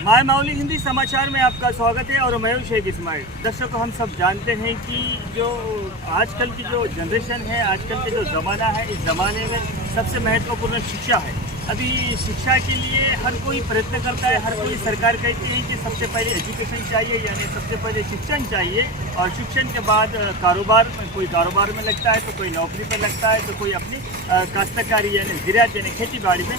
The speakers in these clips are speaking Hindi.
माय माउली हिंदी समाचार में आपका स्वागत है और मैं हूं शेख इस्माइल। दर्शकों, हम सब जानते हैं कि जो आजकल की जो जनरेशन है, आजकल के जो ज़माना है, इस ज़माने में सबसे महत्वपूर्ण शिक्षा है। अभी शिक्षा के लिए हर कोई प्रयत्न करता है, हर कोई सरकार कहती है कि सबसे पहले एजुकेशन चाहिए, यानी सबसे पहले शिक्षण चाहिए और शिक्षण के बाद कारोबार, कोई कारोबार में लगता है तो कोई नौकरी पर लगता है तो कोई अपनी काश्तकारी यानी ज़राअत यानी खेती बाड़ी में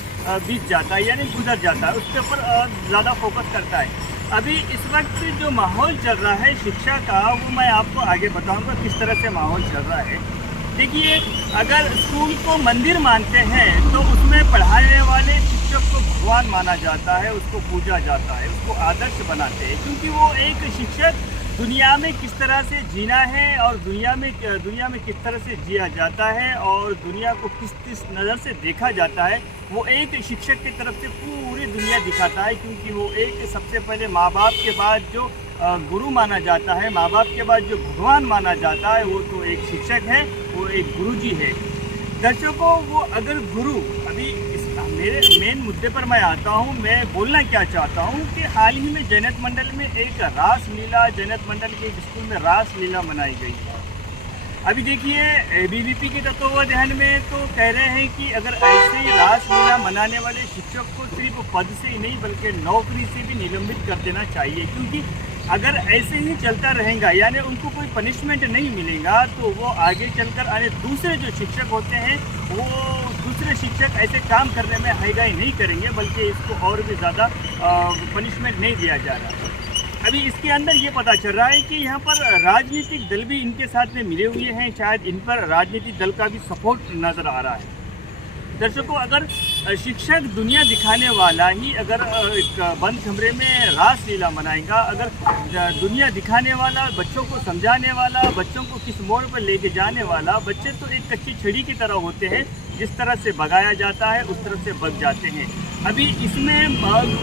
बीत जाता है यानी गुजर जाता है, उसके ऊपर ज़्यादा फोकस करता है। अभी इस वक्त जो माहौल चल रहा है शिक्षा का, वो मैं आपको आगे बताऊंगा किस तरह से माहौल चल रहा है। देखिए, अगर स्कूल को मंदिर मानते हैं तो उसमें पढ़ाने वाले शिक्षक को भगवान माना जाता है, उसको पूजा जाता है, उसको आदर्श बनाते हैं, क्योंकि वो एक शिक्षक दुनिया में किस तरह से जीना है और दुनिया में किस तरह से जिया जाता है और दुनिया को किस नज़र से देखा जाता है, वो एक शिक्षक की तरफ से पूरी दुनिया दिखाता है। क्योंकि वो एक सबसे पहले माँ बाप के बाद जो गुरु माना जाता है, माँ बाप के बाद जो भगवान माना जाता है, वो तो एक शिक्षक है, वो एक गुरुजी है। दर्शकों, वो अगर गुरु, अभी मेरे मेन मुद्दे पर मैं आता हूँ, मैं बोलना क्या चाहता हूँ कि हाल ही में जैनत मंडल में एक रासलीला, जैनत मंडल के स्कूल में रासलीला मनाई गई। अभी देखिए, एबीवीपी के तत्वावधान में तो कह रहे हैं कि अगर ऐसे ही रासलीला मनाने वाले शिक्षक को सिर्फ पद से ही नहीं बल्कि नौकरी से भी निलंबित कर देना चाहिए, क्योंकि अगर ऐसे ही चलता रहेगा यानी उनको कोई पनिशमेंट नहीं मिलेगा तो वो आगे चलकर आने दूसरे जो शिक्षक होते हैं वो दूसरे शिक्षक ऐसे काम करने में हाईगाई नहीं करेंगे, बल्कि इसको और भी ज़्यादा पनिशमेंट नहीं दिया जा रहा। अभी इसके अंदर ये पता चल रहा है कि यहाँ पर राजनीतिक दल भी इनके साथ में मिले हुए हैं, शायद इन पर राजनीतिक दल का भी सपोर्ट नज़र आ रहा है। दर्शकों, अगर शिक्षक दुनिया दिखाने वाला ही अगर एक बंद कमरे में रासलीला मनाएगा, अगर दुनिया दिखाने वाला, बच्चों को समझाने वाला, बच्चों को किस मोड़ पर लेके जाने वाला, बच्चे तो एक कच्ची छड़ी की तरह होते हैं, जिस तरह से भगाया जाता है उस तरह से भग जाते हैं। अभी इसमें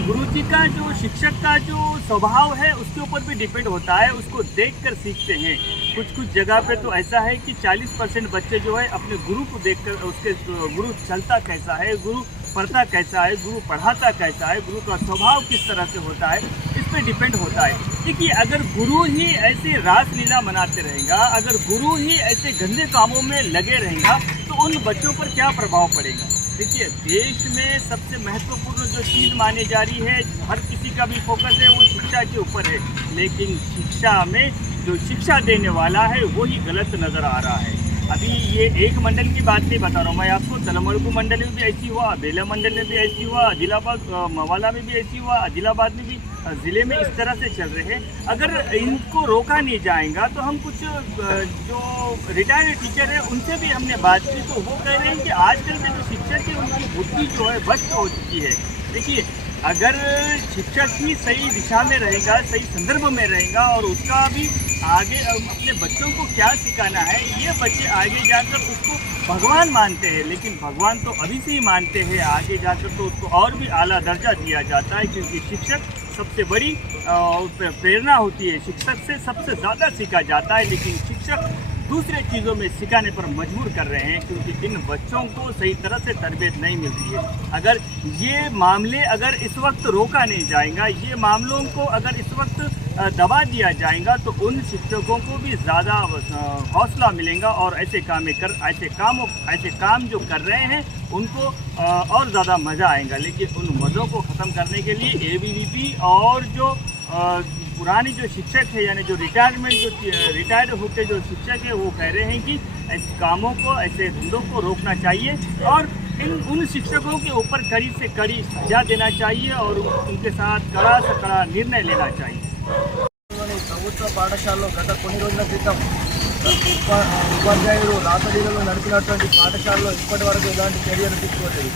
गुरुजी का जो शिक्षक का जो स्वभाव है उसके ऊपर भी डिपेंड होता है, उसको देखकर सीखते हैं। कुछ जगह पे तो ऐसा है कि 40% बच्चे जो है अपने गुरु को देखकर, उसके गुरु चलता कैसा है, गुरु पढ़ता कैसा है, गुरु पढ़ाता कैसा है, गुरु का स्वभाव किस तरह से होता है, इस पर डिपेंड होता है। देखिए, अगर गुरु ही ऐसे रासलीला मनाते रहेगा, अगर गुरु ही ऐसे गंदे कामों में लगे रहेगा तो उन बच्चों पर क्या प्रभाव पड़ेगा। देखिए, देश में सबसे महत्वपूर्ण जो चीज़ मानी जा रही है, हर किसी का भी फोकस है, वो शिक्षा के ऊपर है, लेकिन शिक्षा में जो शिक्षा देने वाला है वही गलत नज़र आ रहा है। अभी ये एक मंडल की बात नहीं बता रहा हूँ मैं आपको, तलमड़गू मंडल में भी ऐसी हुआ, बेला मंडल में भी ऐसी हुआ, आदिलाबाद मवाला में भी ऐसी हुआ, आदिलाबाद में भी ज़िले में इस तरह से चल रहे हैं। अगर इनको रोका नहीं जाएगा तो हम कुछ जो रिटायर्ड टीचर है उनसे भी हमने बात की तो वो कह रहे हैं कि आजकल के जो शिक्षक है उनकी बुद्धि जो है भ्रष्ट हो चुकी है। देखिए, अगर शिक्षक ही सही दिशा में रहेगा, सही संदर्भ में रहेगा और उसका भी आगे अपने बच्चों को क्या सिखाना है, ये बच्चे आगे जाकर उसको भगवान मानते हैं, लेकिन भगवान तो अभी से ही मानते हैं, आगे जाकर तो उसको और भी आला दर्जा दिया जाता है, क्योंकि शिक्षक सबसे बड़ी प्रेरणा होती है, शिक्षक से सबसे ज़्यादा सीखा जाता है। लेकिन शिक्षक दूसरे चीज़ों में सिखाने पर मजबूर कर रहे हैं, क्योंकि इन बच्चों को सही तरह से तरबियत नहीं मिलती है। अगर ये मामले अगर इस वक्त रोका नहीं जाएगा, ये मामलों को अगर इस वक्त दबा दिया जाएगा तो उन शिक्षकों को भी ज़्यादा हौसला मिलेगा और ऐसे काम जो कर रहे हैं उनको और ज़्यादा मज़ा आएगा। लेकिन उन मज़ों को ख़त्म करने के लिए एबीवीपी और जो पुरानी जो शिक्षक है यानी जो रिटायर्ड होकर जो शिक्षक है वो कह रहे हैं कि ऐसे कामों को, ऐसे धंधों को रोकना चाहिए और उन शिक्षकों के ऊपर कड़ी से कड़ी सजा देना चाहिए और उनके साथ कड़ा से कड़ा निर्णय लेना चाहिए। ప్రభుత్వ పాఠశాలలో గత కొన్ని రోజుల క్రితం ఉపాధ్యాయులు రాసలీలలో నడిపినటువంటి పాఠశాలలో ఇప్పటి వరకు ఎలాంటి చర్యలు తీసుకోలేదు.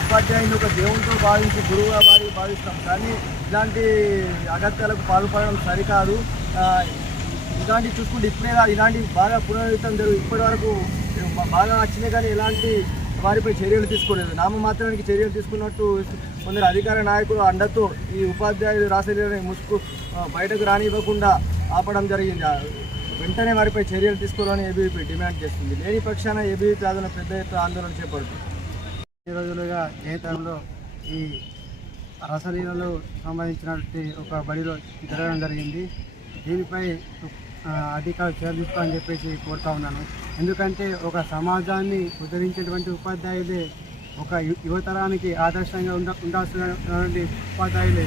ఉపాధ్యాయుని ఒక దేవునితో భావించి గురువుగా భావిస్తాం, కానీ ఇలాంటి అగత్యాలకు పాల్పడడం సరికాదు. ఇలాంటివి చూసుకుంటే ఇప్పుడే కాదు, ఇలాంటివి బాగా పునరావృతం ఇప్పటి వరకు బాగా వచ్చినాయి, కానీ ఎలాంటి వారిపై చర్యలు తీసుకోలేదు. నామమాత్రానికి చర్యలు తీసుకున్నట్టు కొందరు అధికార నాయకులు అండతో ఈ ఉపాధ్యాయులు రాసలీలని ముసుగు బయటకు రానివ్వకుండా ఆపడం జరిగింది. వెంటనే వారిపై చర్యలు తీసుకోవాలని ఏబీవీపీ డిమాండ్ చేస్తుంది. లేని పక్షాన ఏబీవీపీ ఆందోళన పెద్ద ఎత్తున ఆందోళన చేపడుతుంది. ఈ రోజులుగా జీవితంలో ఈ రసలీలలో సంబంధించినటువంటి ఒక బడిలో జరగడం జరిగింది. దీనిపై అధికారులు చర్య తీసుకోవాలని చెప్పేసి కోరుతా ఉన్నాను. ఎందుకంటే ఒక సమాజాన్ని ఉద్ధరించేటువంటి ఉపాధ్యాయులే, ఒక యువతరానికి ఆదర్శంగా ఉండాల్సినటువంటి ఉపాధ్యాయులే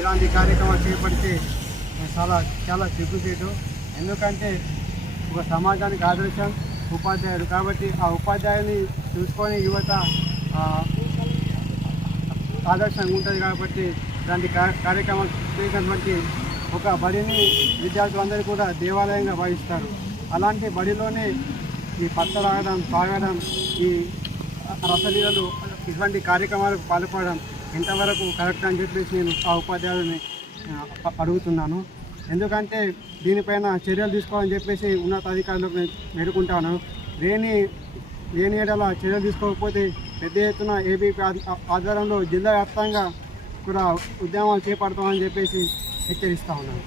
ఇలాంటి కార్యక్రమాలు చేపడితే చాలా సిగ్గుచేటు. ఎందుకంటే ఒక సమాజానికి ఆదర్శం ఉపాధ్యాయుడు కాబట్టి ఆ ఉపాధ్యాయుని చూసుకొని యువత ఆదర్శంగా ఉంటుంది. కాబట్టి ఇలాంటి కార్యక్రమం చేసినటువంటి ఒక బడిని విద్యార్థులందరూ కూడా దేవాలయంగా భావిస్తారు. అలాంటి బడిలోనే ఈ పచ్చలాగడం, తాగడం, ఈ రసలీలలు ఇటువంటి కార్యక్రమాలకు పాల్పడడం ఎంతవరకు కరెక్ట్ అని చెప్పేసి నేను ఆ ఉపాధ్యాయులని అడుగుతున్నాను. ఎందుకంటే దీనిపైన చర్యలు తీసుకోవాలని చెప్పేసి ఉన్నతాధికారులకు నేను వేడుకుంటాను. లేని ఏడలా చర్యలు తీసుకోకపోతే పెద్ద ఎత్తున ఏబీపీ ఆధ్వర్యంలో జిల్లా వ్యాప్తంగా కూడా ఉద్యమాలు చేపడతామని చెప్పేసి హెచ్చరిస్తా ఉన్నాను.